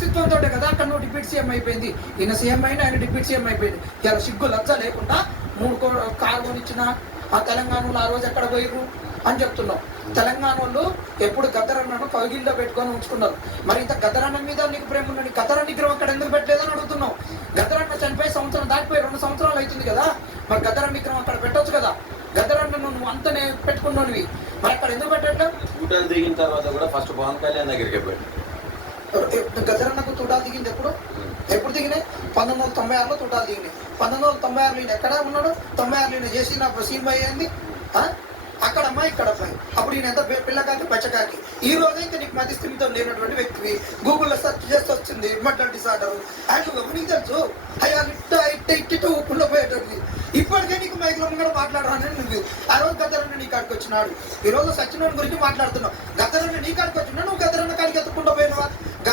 అస్తిత్వంతో కదా అక్కడ నువ్వు డిప్యూటీ సీఎం అయిపోయింది. ఈయన సీఎం అయినా ఆయన డిప్యూటీ సీఎం అయిపోయింది. ఇలా సిగ్గు లజ్జ లేకుండా 3 కారు కొనిచ్చిన ఆ తెలంగాణలో ఆ రోజు ఎక్కడ పోయిర్రు అని చెప్తున్నావు. తెలంగాణ వాళ్ళు ఎప్పుడు గద్దరన్నను కౌగిల్లో పెట్టుకొని ఉంచుకున్నారు. మరి ఇంత గద్దరన్న మీద నీకు ప్రేమ ఉన్నది, గద్దరన్న విగ్రహం అక్కడ ఎందుకు పెట్టలేదని అడుగుతున్నావు. గద్దరన్న చనిపోయి సంవత్సరం దాటిపోయి 2 సంవత్సరాలు అవుతుంది కదా, మరి గద్దరన్న విగ్రహం అక్కడ పెట్టొచ్చు కదా. గద్దరన్నను నువ్వు అంతనే పెట్టుకున్నవి, మరి అక్కడ ఎందుకు పెట్టట్లేదు? తూటాలు దిగిన తర్వాత కూడా ఫస్ట్ పవన్ కళ్యాణ్ దగ్గరికి పోయి గద్దరన్నకు తూటాలు దిగింది ఎప్పుడు దిగినాయి? 1996లో తూటాలు దిగినాయి. 1996లో ఈయన ఎక్కడ ఉన్నాడు? 96లో ఈయన చేసిన సినిమా అయ్యింది అక్కడ అమ్మాయి ఇక్కడ అమ్మాయి. అప్పుడు ఈయన ఎంత పిల్లకాకి బచ్చకాకి. ఈ రోజు ఇంకా నీకు మధ్య స్థిమితం లేనటువంటి వ్యక్తివి. గూగుల్లో సెర్చ్ చేస్తే వచ్చింది మెంటల్ డిసార్డర్. యాక్చువల్గా నీకు తెలుసు అయ్యా ఇట్ట ఊపుల్లో పోయేటప్పుడు. ఇప్పటికే నీకు మైక్లో కూడా మాట్లాడరాని నువ్వు. ఆ రోజు గద్దరన్న నీ కాడికి వచ్చినాడు. ఈ రోజు సచిన్ గురించి మాట్లాడుతున్నావు. గద్దరన్న నీ కాడికి వచ్చినా నువ్వు గద్దరన్న కాడికి ఎత్తుకుంటూ పోయినవా?